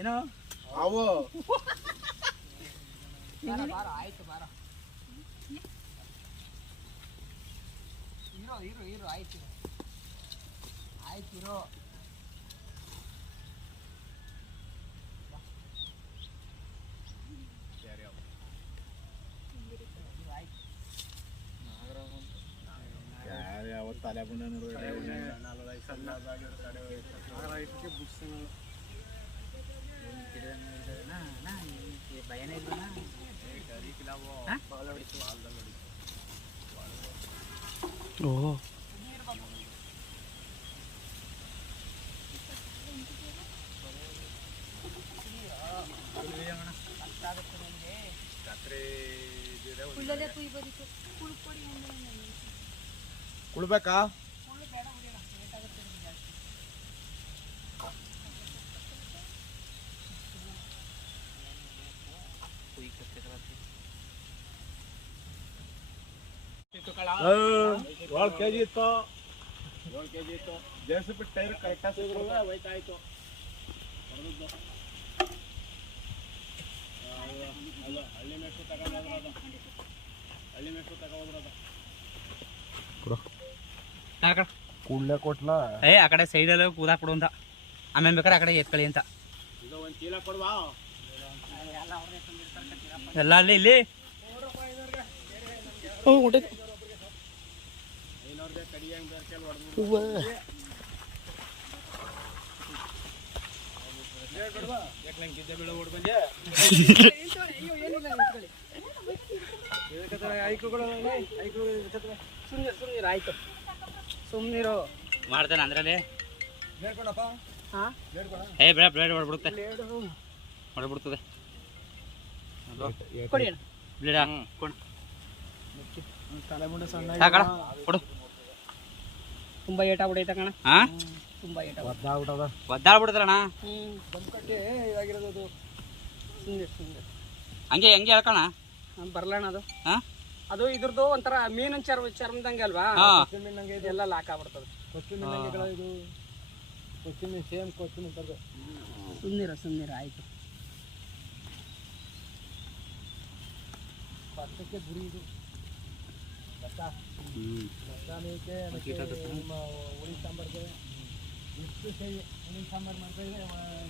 ಏನೋ ಅವು ಆಯ್ತು ಬಾರ ಇರೋ ಆಯ್ತು ಇರೋ ತಲೆ ಬಂದ ಭಯನೇ ಇಲ್ವಣ್ಣ ಓ ಕುಳ್ಬೇಕಾ ಏಳು ಕೆಜಿ ಇತ್ತು ಜೆಸಿಬಿ ಟೈರ್ ಕರೆಕ್ಟಾಗಿ ಹೋಯ್ತಾಯ್ತು ಹಳ್ಳಿ ಮೆಟ್ಟು ತಗೊಂಡ್ರದು ಕೂಡ್ಲೆ ಕೊಟ್ಲ ಆ ಕಡೆ ಸೈಡಲ್ಲಿ ಕೂದಾಕ್ಬಿಡು ಅಂತ ಆಮೇಲೆ ಬೇಕಾದ್ರೆ ಆ ಕಡೆ ಎತ್ಕೊಳ್ಳಿ ಅಂತ ಇದು ಒಂದು ಚೀಲ ಕೊಡುವಾ ಎಲ್ಲ ಅಲ್ಲಿ ಇಲ್ಲಿ ಆಯ್ತು ಸುಮ್ಮನಿರೋ ಮಾಡ್ತೇನೆ ಅಂದ್ರಲ್ಲಿ ಏ ಬೇಡ ಬ್ಲೇಡ್ ಹೊಡ್ಬಿಡುತ್ತೆ ಹೊಡ್ಬಿಡ್ತದೆ ಕೊಡಿ ಬ್ಲೇಡ್ ತಲೆಮುಂಡೆ ಸಣ್ಣ ಕೊಡು ತುಂಬಾ ಏಟ ಬಿಡೈತ ಕಣ ಹಾ ತುಂಬಾ ಏಟ ಒದ್ದಾಡ್ಬಿಡ್ತಾರಣ ದಮ್ ಕಟ್ಟಿ ಇದಾಗಿರೋದು ಸುಮ್ಮನೆ ಹಂಗೆ ಹೆಂಗೆ ಹೇಳ್ಕಣ ಬರ್ಲಣ್ಣ ಅದು ಹಾ ಅದು ಇದ್ರದ್ದು ಒಂಥರ ಮೀನಿನ ಚರ್ಮದಂಗೆ ಅಲ್ವಾ ಮೀನಂಗೆ ಇದೆಲ್ಲ ಲಾಕ್ ಆಗ್ಬಿಡ್ತದೆ ಇದು ಕೊಚ್ಚಿನ ಸೇಮ್ ಕೊಚ್ಚಿನ ಸುಮ್ಮನಿರ ಆಯ್ತು ಪಕ್ಕಕ್ಕೆ ಗುರಿ ಇದು ಹುಳಿ ಸಾಂಬಾರ್ಗೆ ಎಷ್ಟು ಸೇರಿ ಹುಳಿ ಸಾಂಬಾರು ಮಾಡ್ತಾರೆ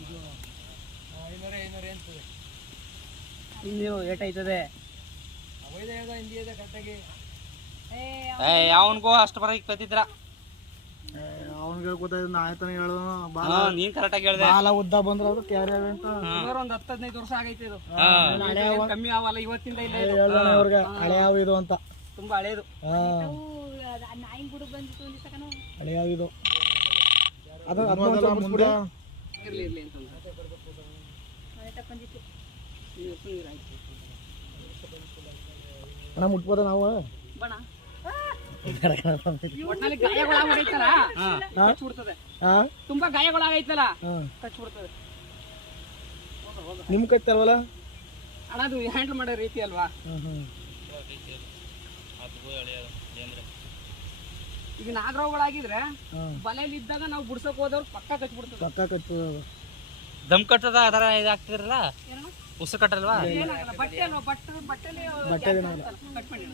ಇದು 500 ಅಂತದೆ ಇನ್ನೂ ಏಟಾಯ್ತದೆ ಹಿಂದಿದೆ ಕರೆಕ್ಟಾಗಿ ಅವನಿಗೂ ಅಷ್ಟು ಬರ ಕತ್ತಿದ್ರ ಅವನಿಗೆ ಗೊತ್ತಾಯ್ತು ನಾ ಆಯ್ತಾನೆ ಹೇಳು ನೀನ್ ಕರೆಕ್ಟಾಗಿ ಹೇಳ್ದೆ ಬಾಲ ಉದ್ದ ಬಂದ್ರ ಅದು ಕ್ಯಾರಿ ಅಂತ ಒಂದು 10-15 ವರ್ಷ ಆಗೈತೆ ಇದು ಕಮ್ಮಿ ಅವಲ್ಲ ಇವತ್ತಿಂದ ಇಲ್ಲ ಅವ್ರಿಗೆ ಹಳೆ ಯಾವ ಇದು ಅಂತ ತುಂಬಾ ಹಳೇದು ಹಳೆ ಯಾವ ಇದು ಅದು ಇರ್ಲಿ ಅಂತಂದ್ರೆ ಅಣ್ಣ ಮುಟ್ಬೋದ ನಾವು ಒಟ್ನಲ್ಲಿ ಗಾಯಗಳಾಗೈತಲ್ಲ ಕಚ್ಬಿಡ್ತದೆ ತುಂಬಾ ಗಾಯಗಳಾಗೈತಲ್ಲ ಕಚ್ಬಿಡ್ತದೆ ನಿಮ್ ಕೈತಲ್ವಲ್ಲ ಅಣ್ಣ ಅದು ಹ್ಯಾಂಡಲ್ ಮಾಡೋ ರೀತಿ ಅಲ್ವಾ ಈಗ ನಾಗರಾವುಗಳಾಗಿದ್ರೆ ಬಲೆಯಲ್ಲಿ ಇದ್ದಾಗ ನಾವು ಬಿಡ್ಸಕ್ ಹೋದವ್ರು ಪಕ್ಕ ಕಚ್ಬಿಡ್ತದೆ ದಮ್ ಕಟ್ಟದ ಅದರ ಇದಾಗ್ತಿದ್ರಲ್ಲ ಉಸು ಕಟ್ಟಲ್ವಾ ಬಟ್ಟೆ ಅಲ್ವಾ ಬಟ್ಟೆ ಕಟ್ ಮಾಡಿ